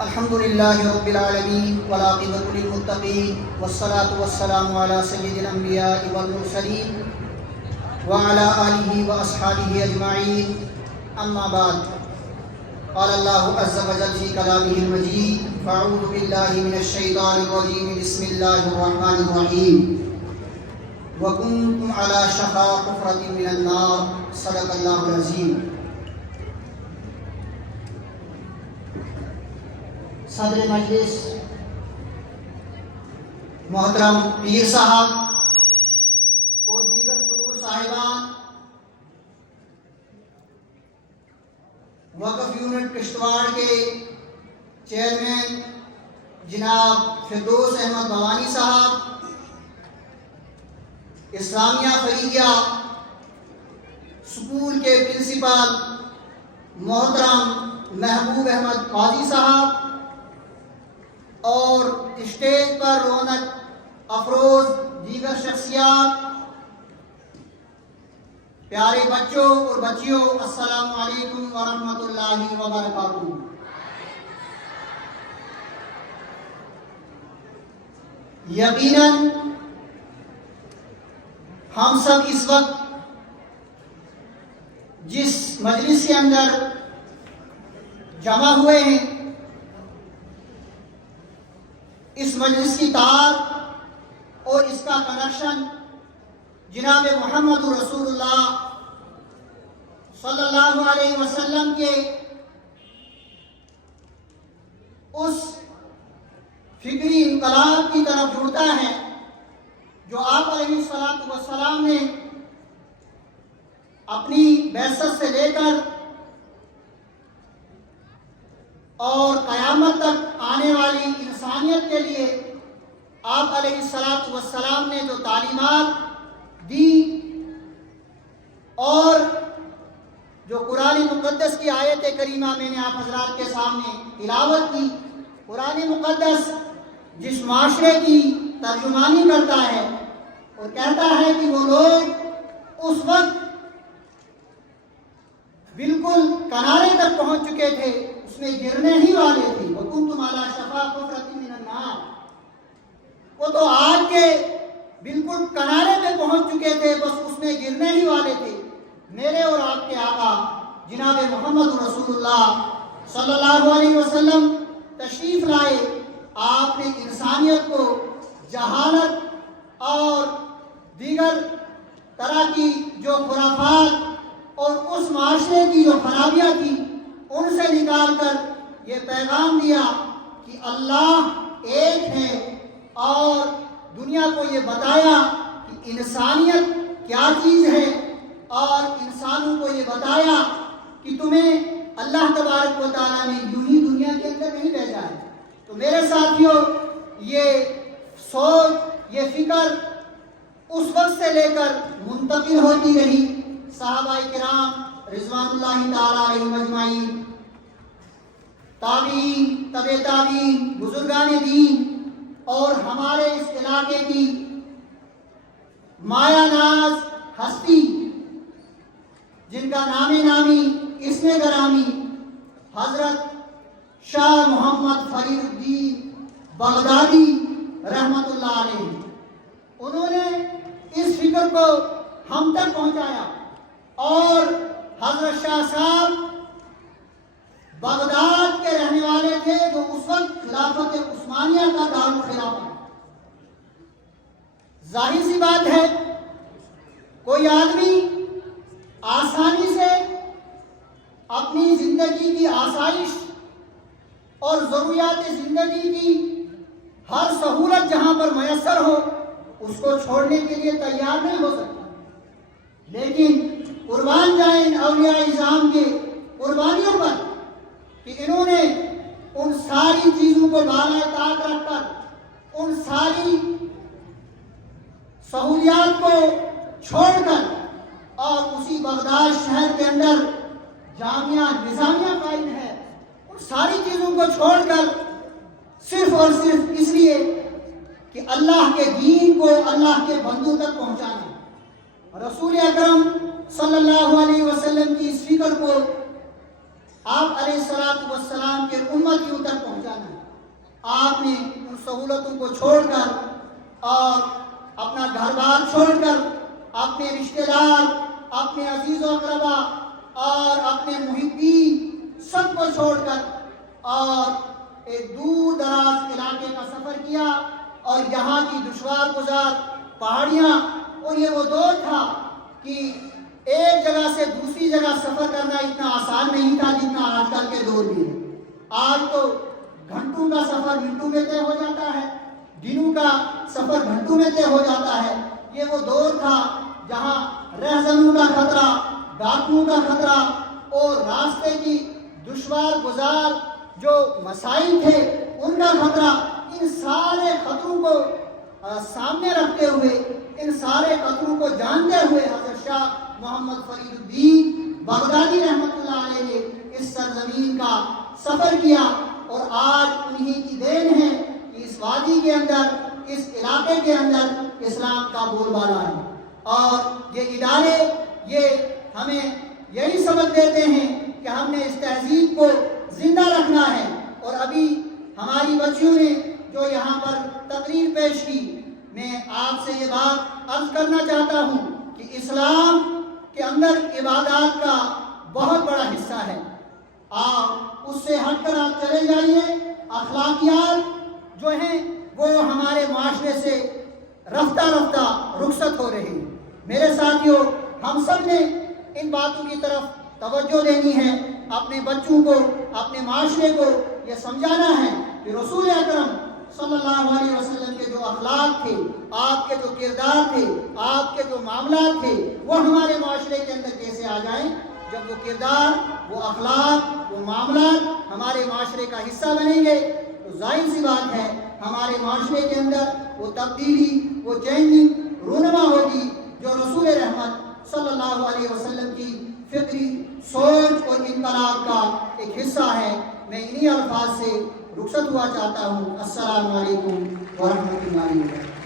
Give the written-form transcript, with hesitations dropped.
الحمد للہ رب العالمین والعاقبۃ للمتقین والصلاة والسلام علی سید الانبیاء والمرسلین وعلی آلہ واصحابہ اجمعین، اما بعد، قال اللہ عز وجل فی کلامہ المجید، فاعوذ باللہ من الشیطان الرجیم، بسم اللہ الرحمن الرحیم، وکنتم علی شفا حفرۃ من النار، صدق اللہ العظیم۔ صدر مجلس محترم پیر صاحب اور دیگر صدور صاحبان، وقف یونٹ کشتواڑ کے چیئرمین جناب فردوس احمد بھوانی صاحب، اسلامیہ فریقیہ سکول کے پرنسپل محترم محبوب احمد قاضی صاحب، اور اسٹیج پر رونق افروز دیگر شخصیات، پیارے بچوں اور بچیوں، السلام علیکم ورحمۃ اللہ وبرکاتہ۔ یقیناً ہم سب اس وقت جس مجلس کے اندر جمع ہوئے ہیں، اس مجلس کی تار اور اس کا کنیکشن جناب محمد رسول اللہ صلی اللہ علیہ وسلم کے اس فکری انقلاب کی طرف جڑتا ہے جو آپ علیہ السلام نے اپنی بعثت سے لے کر اور قیامت تک آنے والی انسانیت کے لیے آپ علیہ السلام نے جو تعلیمات دی، اور جو قرآن مقدس کی آیت کریمہ میں نے آپ حضرات کے سامنے تلاوت کی، قرآن مقدس جس معاشرے کی ترجمانی کرتا ہے اور کہتا ہے کہ وہ لوگ اس وقت بالکل کنارے تک پہنچ چکے تھے، اس میں گرنے ہی والے تھے، وَكُنْتُمْ عَلَى شَفَا حُفْرَةٍ مِّنَ النَّارِ، وہ تو آگ کے بالکل کنارے پہ پہنچ چکے تھے، بس اس میں گرنے ہی والے تھے۔ میرے اور آپ کے آقا جناب محمد رسول اللہ صلی اللہ علیہ وسلم تشریف لائے، آپ نے انسانیت کو جہالت اور دیگر طرح کی جو خرافات اور اس معاشرے کی جو خرابیاں تھی ان سے نکال کر یہ پیغام دیا کہ اللہ ایک ہے، اور دنیا کو یہ بتایا کہ انسانیت کیا چیز ہے، اور انسانوں کو یہ بتایا کہ تمہیں اللہ تبارک و تعالیٰ نے یوں ہی دنیا کے اندر نہیں بھیجا ہے۔ تو میرے ساتھیوں، یہ سوچ، یہ فکر اس وقت سے لے کر منتقل ہوتی رہی، صحابہ کرام رضوان اللہ تعالیٰ علیہم اجمعین، تابعین، تبع تابعین، بزرگان دین، اور ہمارے اس علاقے کی مایہ ناز ہستی جن کا نامی اسم گرامی حضرت شاہ محمد فرید الدین بغدادی رحمت اللہ علیہ، انہوں نے اس فکر کو ہم تک پہنچایا، اور حضرت شاہ صاحب بغداد کے رہنے والے تھے جو اس وقت خلافت عثمانیہ کا دارالخلافہ ہے۔ ظاہر سی بات ہے، کوئی آدمی آسانی سے اپنی زندگی کی آسائش اور ضروریات زندگی کی ہر سہولت جہاں پر میسر ہو اس کو چھوڑنے کے لیے تیار نہیں ہو سکتا، لیکن قربان جائیں اولیاء اعظام کے قربانیوں پر کہ انہوں نے ان ساری چیزوں کو بالائے طاق رکھ کر، ان ساری سہولیات کو چھوڑ کر، اور اسی بغداد شہر کے اندر جامعہ نظامیہ قائم ہے، ان ساری چیزوں کو چھوڑ کر صرف اور صرف اس لیے کہ اللہ کے دین کو اللہ کے بندوں تک پہنچانا، رسول اکرم صلی اللہ علیہ وسلم کی اس فکر کو آپ علیہ الصلوۃ والسلام کے امتیوں تک پہنچانا ہے۔ آپ نے ان سہولتوں کو چھوڑ کر اور اپنا گھر بار چھوڑ کر اپنے رشتہ دار، اپنے عزیز و اقربا اور اپنے محبین سب کو چھوڑ کر اور ایک دور دراز علاقے کا سفر کیا، اور یہاں کی دشوار گزار پہاڑیاں، اور یہ وہ دور تھا کہ ایک جگہ سے دوسری جگہ سفر کرنا اتنا آسان نہیں تھا جتنا آج کل کے دور میں ہے۔ آج تو گھنٹوں کا سفر منٹوں میں طے ہو جاتا ہے، دنوں کا سفر گھنٹوں میں طے ہو جاتا ہے۔ یہ وہ دور تھا جہاں رہزنوں کا خطرہ، ڈاکوؤں کا خطرہ اور راستے کی دشوار گزار جو مسائل تھے ان کا خطرہ، ان سارے خطروں کو سامنے رکھتے ہوئے، ان سارے خطروں کو جانتے ہوئے حضرت شاہ محمد فرید الدین بغدادی رحمۃ اللہ علیہ نے اس سرزمین کا سفر کیا، اور آج انہی کی دین ہے کہ اس وادی کے اندر، اس علاقے کے اندر اسلام کا بول بالا ہے۔ اور یہ ادارے یہ ہمیں یہی سبق دیتے ہیں کہ ہم نے اس تہذیب کو زندہ رکھنا ہے۔ اور ابھی ہماری بچیوں نے جو یہاں پر تقریر پیش کی، میں آپ سے یہ بات عرض کرنا چاہتا ہوں کہ اسلام کے اندر عبادات کا بہت بڑا حصہ ہے۔ آپ اس سے ہٹ کر آپ چلے جائیے، اخلاقیات جو ہیں وہ ہمارے معاشرے سے رفتہ رفتہ رخصت ہو رہی ہیں۔ میرے ساتھیوں، ہم سب نے ان باتوں کی طرف توجہ دینی ہے، اپنے بچوں کو، اپنے معاشرے کو یہ سمجھانا ہے کہ رسول اکرم صلی اللہ علیہ وسلم کے جو اخلاق تھے، آپ کے جو کردار تھے، آپ کے جو معاملات تھے، وہ ہمارے معاشرے کے اندر کیسے آ جائیں۔ جب وہ کردار، وہ اخلاق، وہ معاملات ہمارے معاشرے کا حصہ بنیں گے تو ظاہر سی بات ہے ہمارے معاشرے کے اندر وہ تبدیلی، وہ چینجنگ رونما ہوگی جو رسول رحمت صلی اللہ علیہ وسلم کی فطری سوچ اور انقلاب کا ایک حصہ ہے۔ میں انہی الفاظ سے رخصت ہوا چاہتا ہوں۔ السلام علیکم ورحمۃ اللہ وبرکاتہ۔